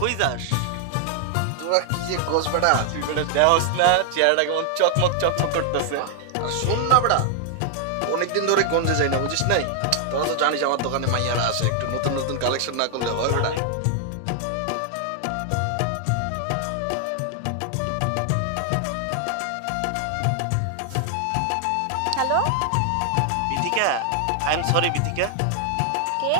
কই যাস? তোরা কি যে গোস বেটা, তুই বেটা দেহস না চেহারাটা কেমন চকমক চকমক করতেছে। আর শোন না বেটা, অনেকদিন ধরে গঞ্জে যাই না, বুঝিস নাই? তোরা তো জানিস আমার দোকানে মাইয়ারা আসে, একটু নতুন নতুন কালেকশন না করলে হয় বেটা? Hello, Bithika, I am sorry Bithika. কে?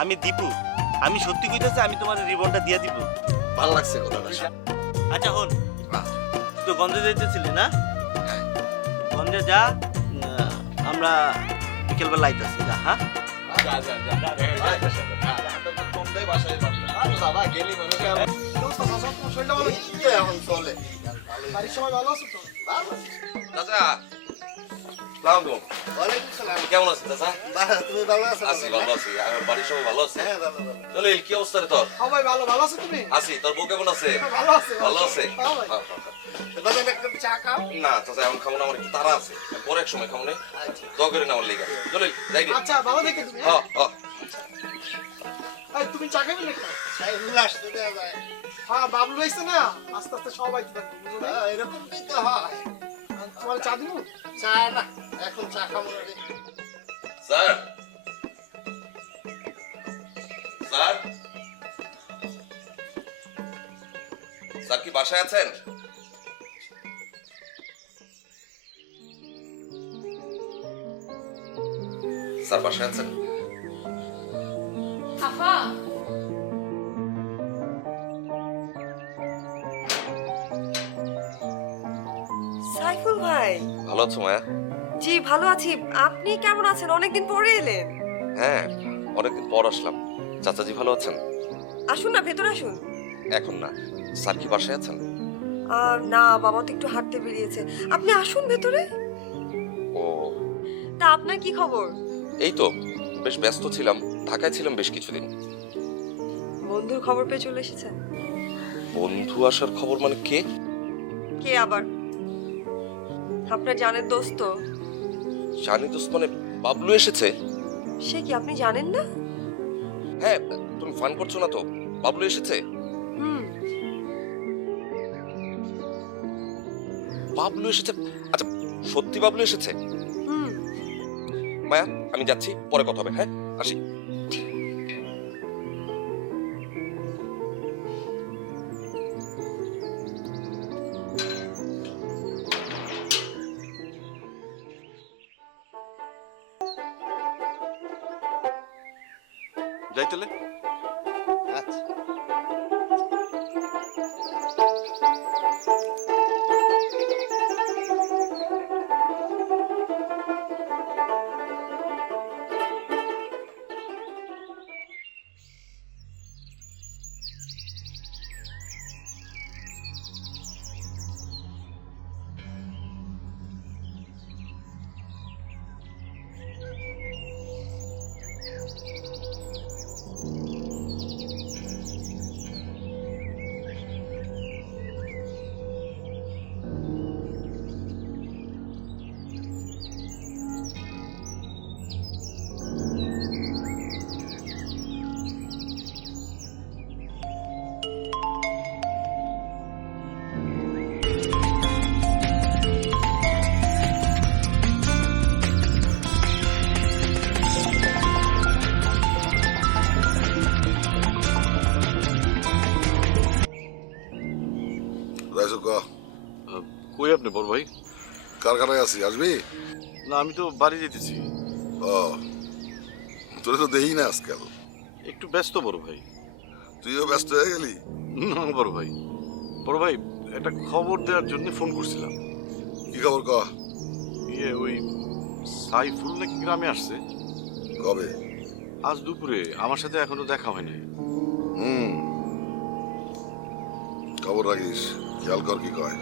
আমি দীপু। আমি সত্যি কইতাছি, আমি তোমার রিবনটা দিয়ে দিব। ভাল লাগছে কথাটা। আচ্ছা হন, বাহ, তুই তো গঞ্জে যাইতেছিলি না? হ্যাঁ। গঞ্জে যা, আমরা বিকেলবেলা আইতাছি। যা, হ্যাঁ? এখন চলে। চাচা, সালাম আলাইকুম। ওয়ালাইকুম সালাম। কেমন আছেন চাচা? তুমি ভালো আছো? আছি, ভালো আছি। আমার বাড়ির সবাই ভালো আছে? হ্যাঁ, ভালো ভালো। দলিল, কি অবস্থা রে তোর? সবাই ভালো ভালো আছো তুমি? আছি। তোর বউ কেমন আছে? ভালো আছে ভালো আছে? হ্যাঁ ভাই। হ্যাঁ, হ্যাঁ, হ্যাঁ। বাজারে একটা চা খাও। না চাচা, এখন খাবো না, আমার একটু তাড়া আছে। পরে এক সময় খাবো না। আচ্ছা। দোয়া করে না আমার লেগে। দলিল, যাই রে। আচ্ছা ভালো থেকে তুমি হ্যাঁ, হ্যাঁ। এই, তুমি চা খাবে নাকি? এগুলো আসতে দেওয়া যায়। হ্যাঁ বাবলু আইছে না, আস্তে আস্তে সব আইতে থাকবে বুঝলে? হ্যাঁ, এরকমটাই তো হয়। তোমার চা দিব? চা না, এখন চা খাবো না রে। স্যার, স্যার, স্যার কি বাসায় আছেন? স্যার বাসায় আছেন? আফা, সাইফুল ভাই, ভালো আছো মায়া? জি ভালো আছি। আপনি কেমন আছেন? অনেকদিন পরে এলেন। হ্যাঁ, অনেকদিন পর আসলাম। চাচাজি ভালো আছেন? আসুন না, ভেতরে আসুন। এখন না। স্যার কি বাসায় আছেন? না, বাবা তো একটু হাঁটতে বেরিয়েছে। আপনি আসুন ভেতরে। ও, তা আপনার কি খবর? এই তো বেশ ব্যস্ত ছিলাম, ঢাকায় ছিলাম বেশ কিছুদিন। বন্ধুর খবর পেয়ে চলে এসেছেন? বন্ধু আসার খবর মানে কে? কে আবার? আপনার জানের দোস্ত। জানি দোস্ত মানে বাবলু এসেছে? সে কি আপনি জানেন না? হ্যাঁ, তুমি ফান করছো না তো? বাবলু এসেছে? হুম। বাবলু এসেছে? আচ্ছা, সত্যি বাবলু এসেছে? হুম। মায়া, আমি যাচ্ছি, পরে কথা হবে। হ্যাঁ, আসি। যাইতেলে আচ্ছা। কই আপনি বড় ভাই? কারখানায় আছি, আসবি? না, আমি তো বাড়ি যেতেছি। ও, তোরে তো দেই না আজকাল। একটু ব্যস্ত বড় ভাই। তুইও ব্যস্ত হয়ে গেলি? না বড় ভাই, বড় ভাই একটা খবর দেওয়ার জন্য ফোন করছিলাম। কি খবর ক? ওই সাইফুল নাকি গ্রামে আসছে কবে? আজ দুপুরে। আমার সাথে এখনো দেখা হয়নি। হুম, খবর রাখিস, খেয়াল কর কি কয়।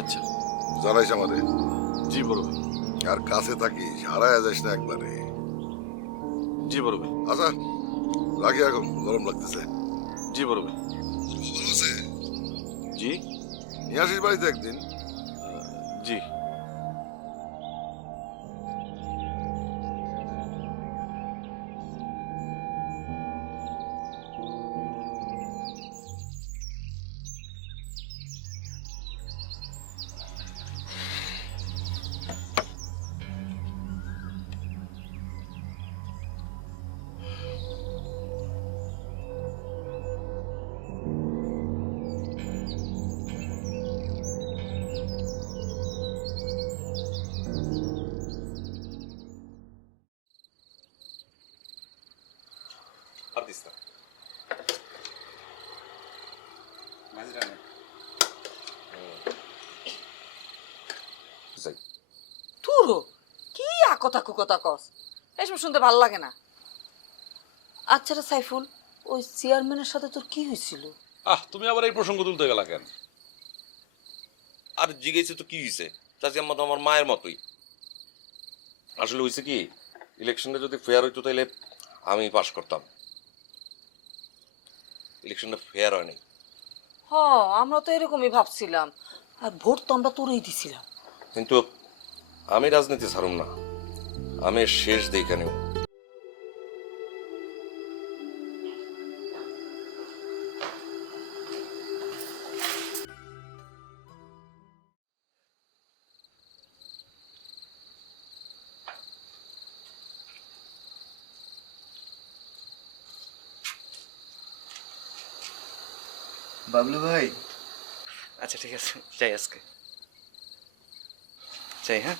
আচ্ছা। জানাইস আমারে। জি বড় ভাই। আর কাছে থাকিস, হারায় যাস না একবারে। জি বড় ভাই। আচ্ছা, রাখি এখন, গরম লাগতেছে। জি বড় ভাই। তোর বউ ভালো আছে? জি। নিয়ে আসিস বাড়িতে একদিন। জি। তুরো কি আকতা কুকতা কস এসব শুনতে ভালো লাগে না। আচ্ছা রে সাইফুল, ওই চেয়ারম্যানের সাথে তোর কি হয়েছিল? তুমি আবার এই প্রসঙ্গ তুলতে গেলা কেন? আর জিজ্ঞেস তো কি হয়েছে, চাচি আম্মা তো আমার মায়ের মতোই। আসলে হয়েছে কি, ইলেকশনটা যদি ফেয়ার হইতো তাহলে আমি পাশ করতাম। ইলেকশনটা ফেয়ার হয়নি। হ, আমরা তো এরকমই ভাবছিলাম, আর ভোট তো আমরা তোরই দিছিলাম। কিন্তু আমি রাজনীতি ছাড়ুম না, আমি শেষ দেখে নেব। বাবলু ভাই, আচ্ছা ঠিক আছে, যাই আজকে যাই। হ্যাঁ,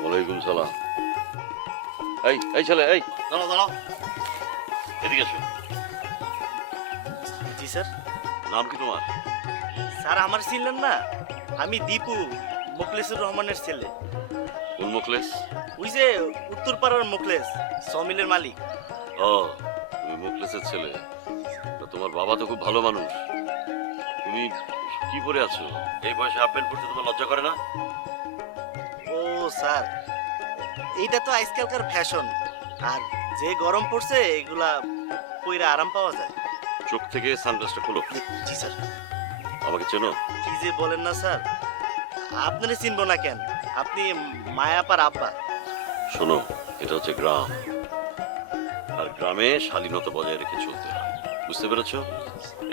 ওয়ালাইকুম সালাম। এই এই ছেলে, এই দাঁড়াও দাঁড়াও, এদিকে এসো। জি স্যার। নাম কি তোমার? স্যার আমার ছিলেন না, আমি দীপু, মোখলেসুর রহমানের ছেলে। কোন মুখলেস? ওই যে উত্তরপাড়ার মোখলেস, সমিলের মালিক। ও, তুমি মুখলেসের ছেলে। তা তোমার বাবা তো খুব ভালো মানুষ। তুমি কি পরে আছো? এই বয়সে হাফ প্যান্ট পরতে তোমার লজ্জা করে না? ও স্যার, এইটা তো আজকালকার ফ্যাশন, আর যে গরম পড়ছে এগুলা পইরা আরাম পাওয়া যায়। চোখ থেকে সানগ্লাসটা খোলো। জি স্যার। আমাকে চেনো? কি যে বলেন না স্যার, আপনারে চিনবো না কেন? আপনি মায়াপার আব্বা। শোনো, এটা হচ্ছে গ্রাম, আর গ্রামে শালীনতা বজায় রেখে চলতে হয়, বুঝতে পেরেছো?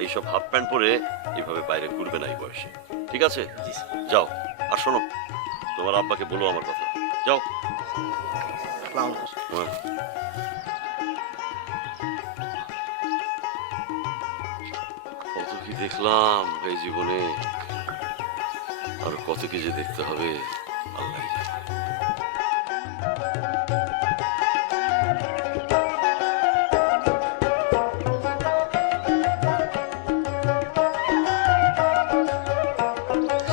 এইসব হাফ প্যান্ট পরে এইভাবে বাইরে ঘুরবে না এই বয়সে, ঠিক আছে? জি স্যার। যাও, আর শোনো, তোমার আব্বাকে বলো আমার কথা। যাও। হ্যাঁ। কত কি দেখলাম এই জীবনে, আর কত কি যে দেখতে হবে আল্লাহ জানে।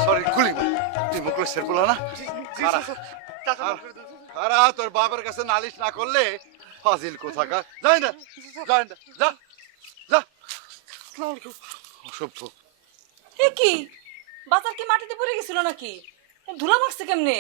সরি খুলি, তুই মুখলেসের বলা না? খারা, তোর বাবার কাছে নালিশ না করলে ফাজিল কোথাকার। যাই না, যাই না, যা যা। অসভ্য। এ কি, বাজার কি মাটিতে পড়ে গেছিল নাকি? ধুলা মারছে কেমনে?